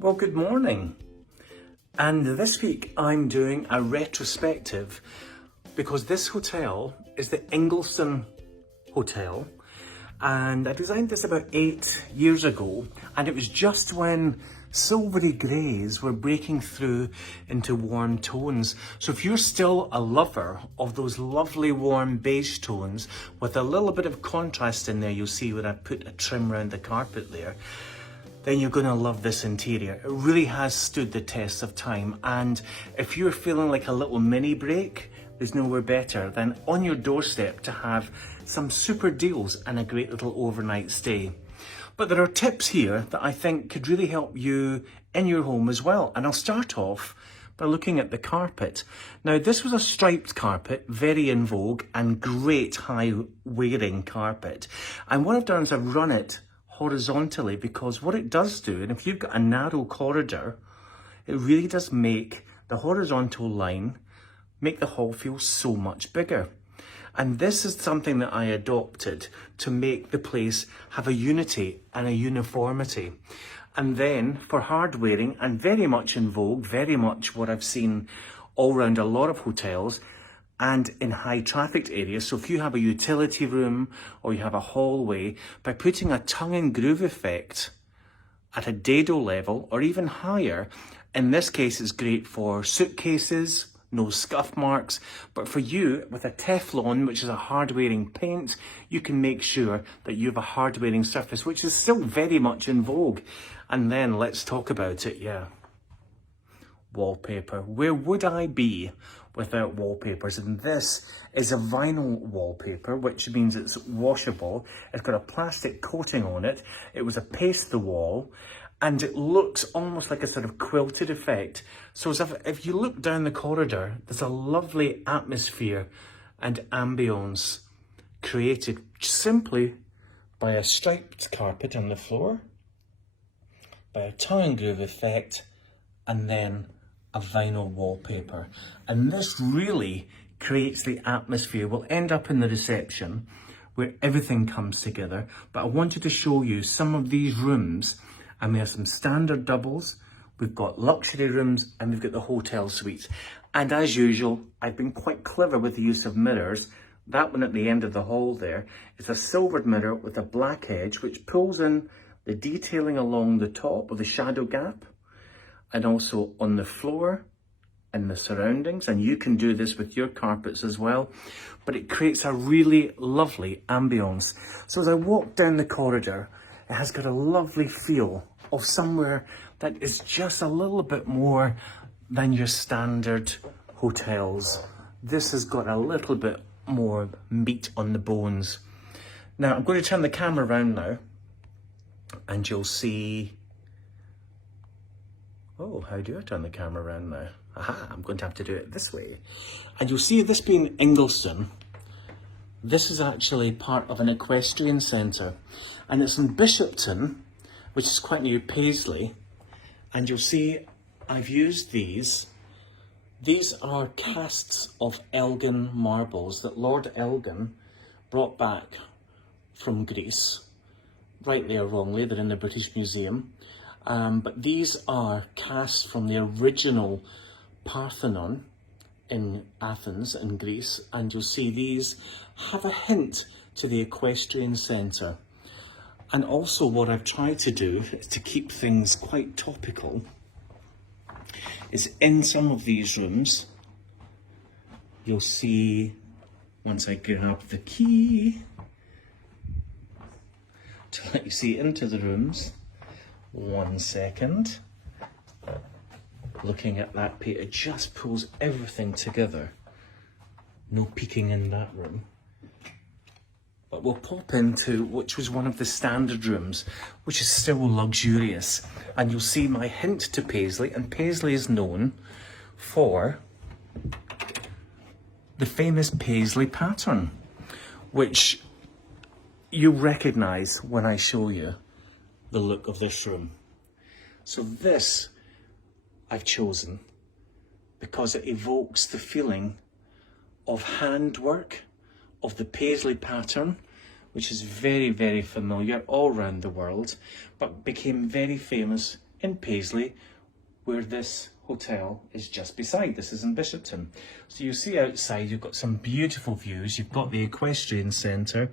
Well, good morning. And this week I'm doing a retrospective because this hotel is the Ingliston Hotel, and I designed this about 8 years ago, and it was just when silvery greys were breaking through into warm tones. So if you're still a lover of those lovely warm beige tones with a little bit of contrast in there, you'll see when I put a trim around the carpet there, then you're going to love this interior. It really has stood the test of time, and if you're feeling like a little mini break, there's nowhere better than on your doorstep to have some super deals and a great little overnight stay. But there are tips here that I think could really help you in your home as well, and I'll start off by looking at the carpet. Now, this was a striped carpet, very in vogue and great high wearing carpet, and what I've done is I've run it horizontally, because what it does do, and if you've got a narrow corridor, it really does make the horizontal line make the hall feel so much bigger. And this is something that I adopted to make the place have a unity and a uniformity. And then for hard wearing and very much in vogue, very much what I've seen all around a lot of hotels and in high trafficked areas. So if you have a utility room or you have a hallway, by putting a tongue and groove effect at a dado level or even higher, in this case it's great for suitcases, no scuff marks, but for you with a Teflon, which is a hard wearing paint, you can make sure that you have a hard wearing surface, which is still very much in vogue. And then let's talk about it, wallpaper. Where would I be without wallpapers? And this is a vinyl wallpaper, which means it's washable. It's got a plastic coating on it. It was a paste the wall, and it looks almost like a sort of quilted effect. So as if you look down the corridor, there's a lovely atmosphere and ambience created simply by a striped carpet on the floor, by a tongue and groove effect, and then a vinyl wallpaper. And this really creates the atmosphere. We'll end up in the reception where everything comes together, but I wanted to show you some of these rooms, and we have some standard doubles, we've got luxury rooms, and we've got the hotel suites. And as usual, I've been quite clever with the use of mirrors. That one at the end of the hall there is a silvered mirror with a black edge, which pulls in the detailing along the top of the shadow gap, and also on the floor and the surroundings. And you can do this with your carpets as well, but it creates a really lovely ambience. So as I walk down the corridor, it has got a lovely feel of somewhere that is just a little bit more than your standard hotels. This has got a little bit more meat on the bones. Now I'm going to turn the camera around now, and you'll see, oh, how do I turn the camera around now? Aha, I'm going to have to do it this way. And you'll see this being Ingliston. This is actually part of an equestrian centre, and it's in Bishopton, which is quite near Paisley. And you'll see I've used these. These are casts of Elgin marbles that Lord Elgin brought back from Greece. Rightly or wrongly, they're in the British Museum. But these are casts from the original Parthenon in Athens in Greece, and you'll see these have a hint to the equestrian centre. And also what I've tried to do is to keep things quite topical, is in some of these rooms, you'll see, once I grab the key to let you see into the rooms, 1 second. Looking at that, Peter just pulls everything together. No peeking in that room. But we'll pop into, which was one of the standard rooms, which is still luxurious. And you'll see my hint to Paisley, and Paisley is known for the famous Paisley pattern, which you'll recognise when I show you the look of this room. So this I've chosen because it evokes the feeling of handwork, of the Paisley pattern, which is very, very familiar all around the world, but became very famous in Paisley, where this hotel is just beside. This is in Bishopton. So you see outside you've got some beautiful views. You've got the equestrian centre.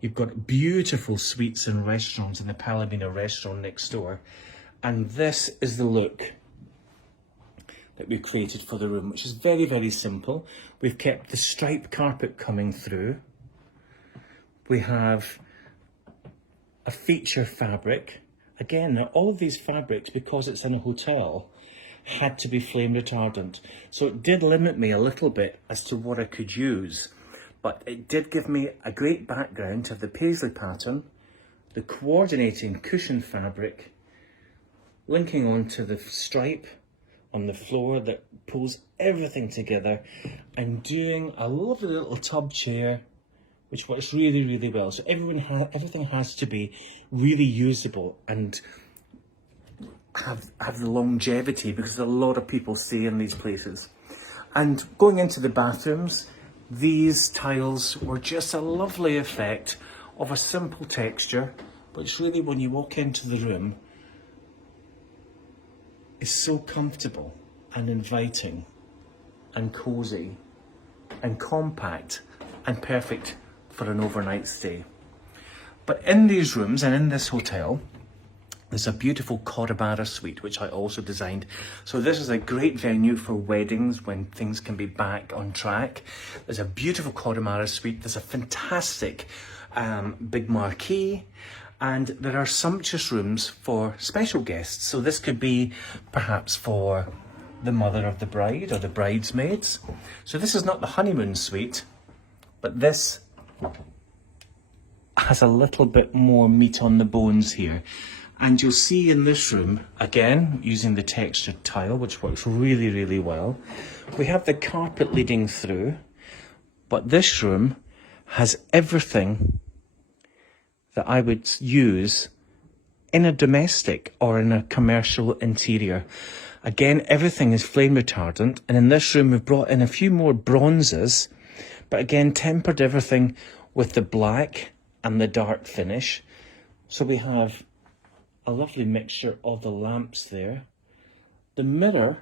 You've got beautiful suites and restaurants in the Palomino restaurant next door. And this is the look that we've created for the room, which is very, very simple. We've kept the striped carpet coming through. We have a feature fabric. Again, now all of these fabrics, because it's in a hotel, had to be flame retardant. So it did limit me a little bit as to what I could use, but it did give me a great background to have the paisley pattern, the coordinating cushion fabric, linking onto the stripe on the floor that pulls everything together, and doing a lovely little tub chair which works really, really well. So everything has to be really usable and have the longevity, because a lot of people stay in these places. And going into the bathrooms, these tiles were just a lovely effect of a simple texture, which really, when you walk into the room, is so comfortable and inviting and cozy and compact and perfect for an overnight stay. But in these rooms and in this hotel, there's a beautiful Corabara Suite, which I also designed. So this is a great venue for weddings when things can be back on track. There's a beautiful Corabara Suite. There's a fantastic big marquee. And there are sumptuous rooms for special guests. So this could be perhaps for the mother of the bride or the bridesmaids. So this is not the honeymoon suite, but this has a little bit more meat on the bones here. And you'll see in this room, again, using the textured tile, which works really, really well, we have the carpet leading through, but this room has everything that I would use in a domestic or in a commercial interior. Again, everything is flame retardant, and in this room we've brought in a few more bronzes, but again tempered everything with the black and the dark finish. So we have a lovely mixture of the lamps there. The mirror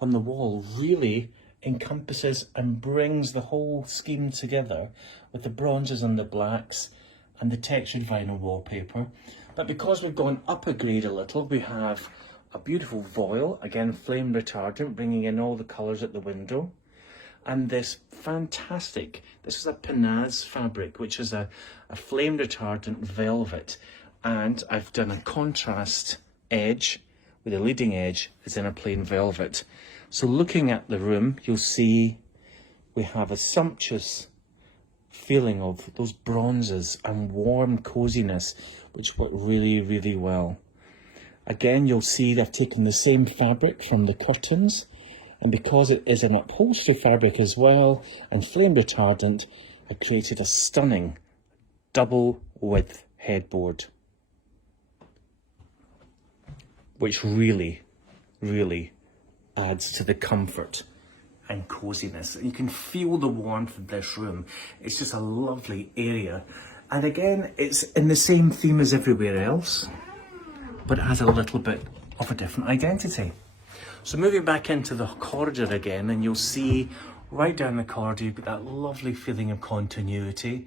on the wall really encompasses and brings the whole scheme together with the bronzes and the blacks and the textured vinyl wallpaper. But because we've gone up a grade a little, we have a beautiful voile, again flame retardant, bringing in all the colours at the window. And this fantastic, this is a Panaz fabric, which is a flame retardant velvet. And I've done a contrast edge, with the leading edge is in a plain velvet. So looking at the room, you'll see we have a sumptuous feeling of those bronzes and warm coziness, which work really, really well. Again, you'll see they've taken the same fabric from the curtains, and because it is an upholstery fabric as well and flame retardant, I created a stunning double width headboard, which really, really adds to the comfort and coziness. And you can feel the warmth of this room. It's just a lovely area. And again, it's in the same theme as everywhere else, but it has a little bit of a different identity. So moving back into the corridor again, and you'll see right down the corridor, you've got that lovely feeling of continuity.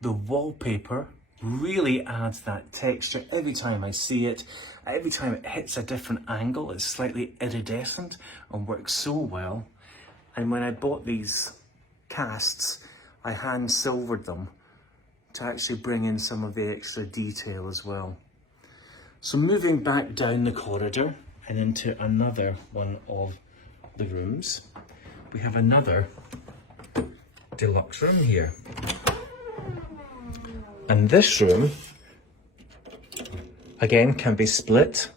The wallpaper really adds that texture every time I see it. Every time it hits a different angle, it's slightly iridescent and works so well. And when I bought these casts, I hand silvered them to actually bring in some of the extra detail as well. So moving back down the corridor and into another one of the rooms, we have another deluxe room here. And this room, again, can be split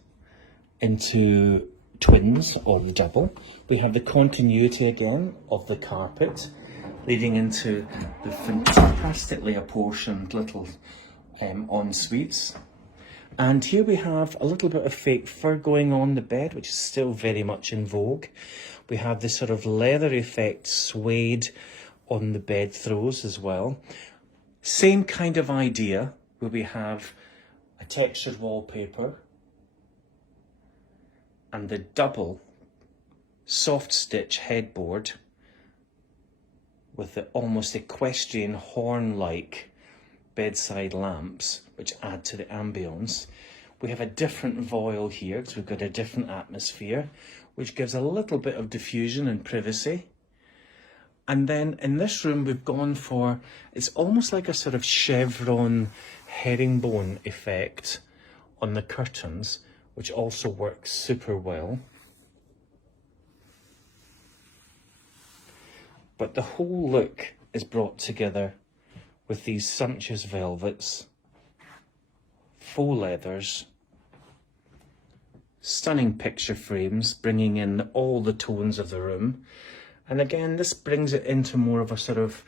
into twins or double. We have the continuity again of the carpet, leading into the fantastically apportioned little en-suites. And here we have a little bit of fake fur going on the bed, which is still very much in vogue. We have this sort of leather effect suede on the bed throws as well. Same kind of idea, where we have a textured wallpaper and the double soft stitch headboard with the almost equestrian horn-like bedside lamps, which add to the ambience. We have a different voile here because we've got a different atmosphere, which gives a little bit of diffusion and privacy. And then in this room, we've gone for, it's almost like a sort of chevron herringbone effect on the curtains, which also works super well. But the whole look is brought together with these sumptuous velvets, faux leathers, stunning picture frames, bringing in all the tones of the room. And again, this brings it into more of a sort of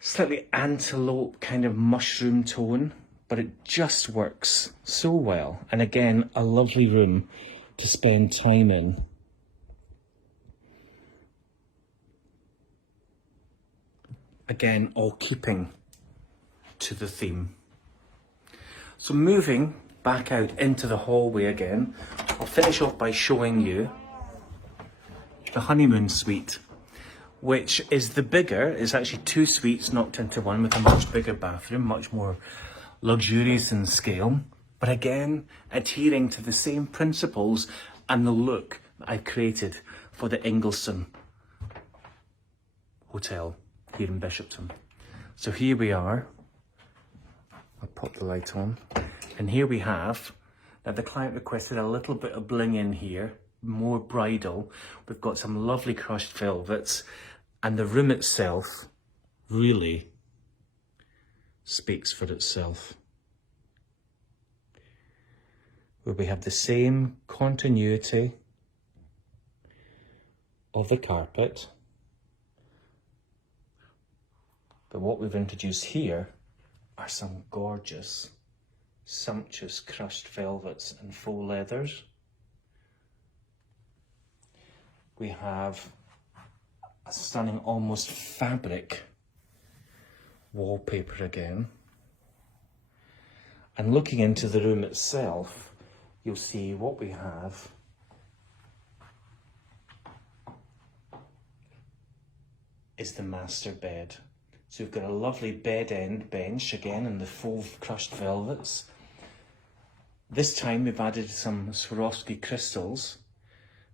slightly antelope kind of mushroom tone, but it just works so well. And again, a lovely room to spend time in. Again, all keeping to the theme. So moving back out into the hallway again, I'll finish off by showing you the Honeymoon Suite, which is the bigger, it's actually 2 suites knocked into one with a much bigger bathroom, much more luxurious in scale, but again, adhering to the same principles and the look that I created for the Ingliston Hotel here in Bishopton. So here we are. I'll pop the light on. And here we have, now the client requested a little bit of bling in here, more bridal. We've got some lovely crushed velvets, and the room itself really speaks for itself. Where we have the same continuity of the carpet, but what we've introduced here are some gorgeous, sumptuous crushed velvets and faux leathers. We have a stunning, almost fabric wallpaper again. And looking into the room itself, you'll see what we have is the master bed. So we've got a lovely bed end bench again in the faux crushed velvets. This time we've added some Swarovski crystals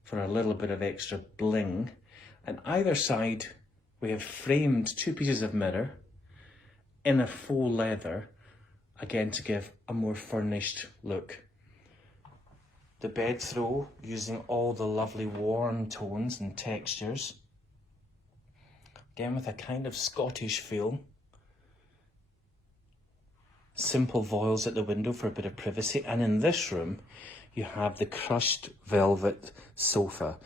for a little bit of extra bling. And either side we have framed 2 pieces of mirror in a faux leather, again to give a more furnished look. The bed throw using all the lovely warm tones and textures, again with a kind of Scottish feel. Simple voiles at the window for a bit of privacy, and in this room you have the crushed velvet sofa.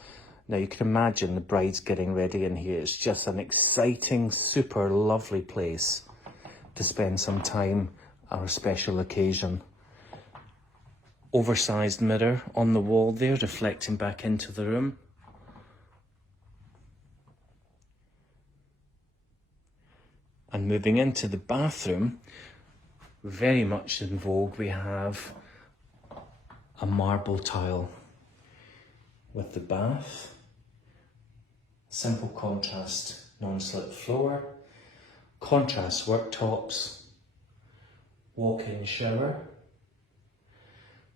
Now you can imagine the bride's getting ready in here. It's just an exciting, super lovely place to spend some time on a special occasion. Oversized mirror on the wall there, reflecting back into the room. And moving into the bathroom, very much in vogue, we have a marble tile with the bath, simple contrast non-slip floor, contrast worktops, walk-in shower,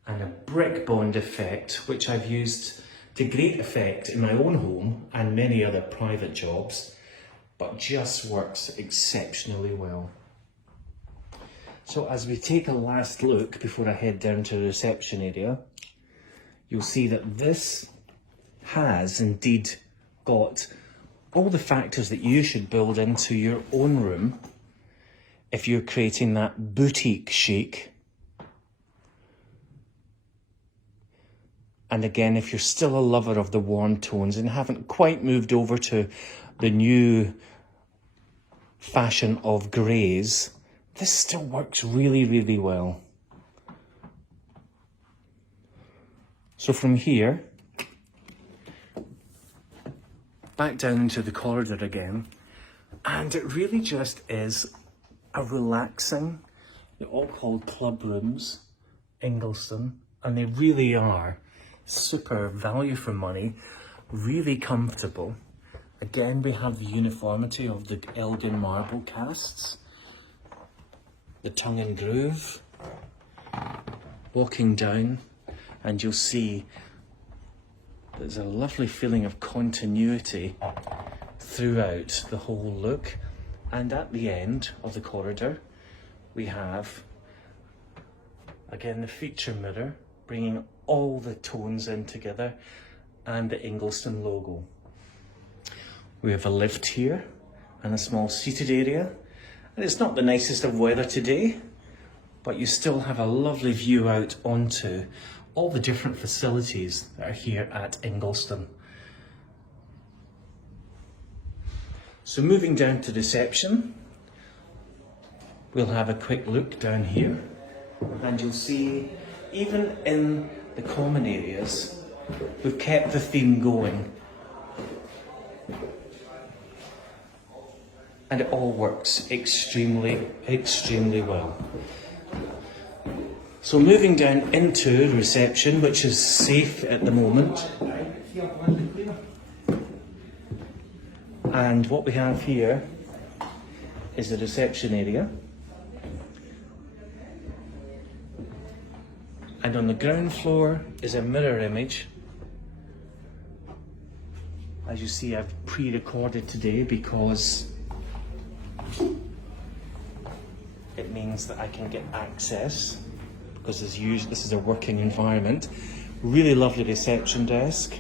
and a brick bond effect, which I've used to great effect in my own home and many other private jobs, but just works exceptionally well. So as we take a last look before I head down to the reception area, you'll see that this has indeed got all the factors that you should build into your own room if you're creating that boutique chic. And again, if you're still a lover of the warm tones and haven't quite moved over to the new fashion of greys, this still works really, really well. So from here, back down into the corridor again, and it really just is a relaxing, they're all called club rooms, Ingliston, and they really are super value for money, really comfortable. Again, we have the uniformity of the Elgin marble casts, the tongue and groove, walking down, and you'll see there's a lovely feeling of continuity throughout the whole look. And at the end of the corridor, we have, again, the feature mirror, bringing all the tones in together, and the Ingliston logo. We have a lift here and a small seated area. And it's not the nicest of weather today, but you still have a lovely view out onto all the different facilities that are here at Ingliston. So moving down to reception, we'll have a quick look down here, and you'll see even in the common areas, we've kept the theme going. And it all works extremely, extremely well. So moving down into reception, which is safe at the moment. And what we have here is the reception area. And on the ground floor is a mirror image. As you see, I've pre-recorded today because it means that I can get access, because this is a working environment. Really lovely reception desk.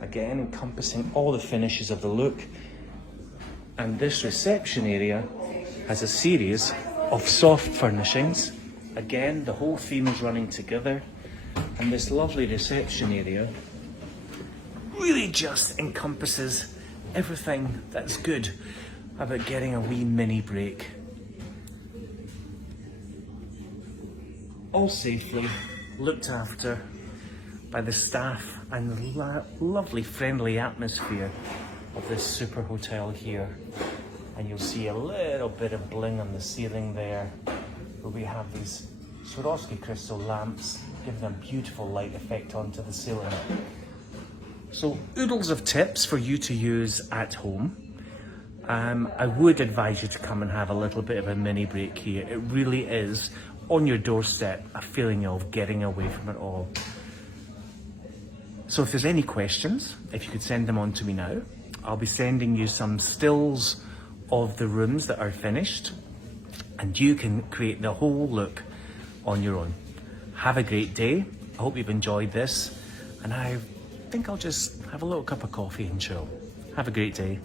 Again, encompassing all the finishes of the look. And this reception area has a series of soft furnishings. Again, the whole theme is running together. And this lovely reception area really just encompasses everything that's good about getting a wee mini break. All safely looked after by the staff and the lovely friendly atmosphere of this super hotel here. And you'll see a little bit of bling on the ceiling there, where we have these Swarovski crystal lamps giving a beautiful light effect onto the ceiling. So oodles of tips for you to use at home. I would advise you to come and have a little bit of a mini break here. It really is, on your doorstep, a feeling of getting away from it all. So if there's any questions, if you could send them on to me now. I'll be sending you some stills of the rooms that are finished, and you can create the whole look on your own. Have a great day. I hope you've enjoyed this, and I think I'll just have a little cup of coffee and chill. Have a great day.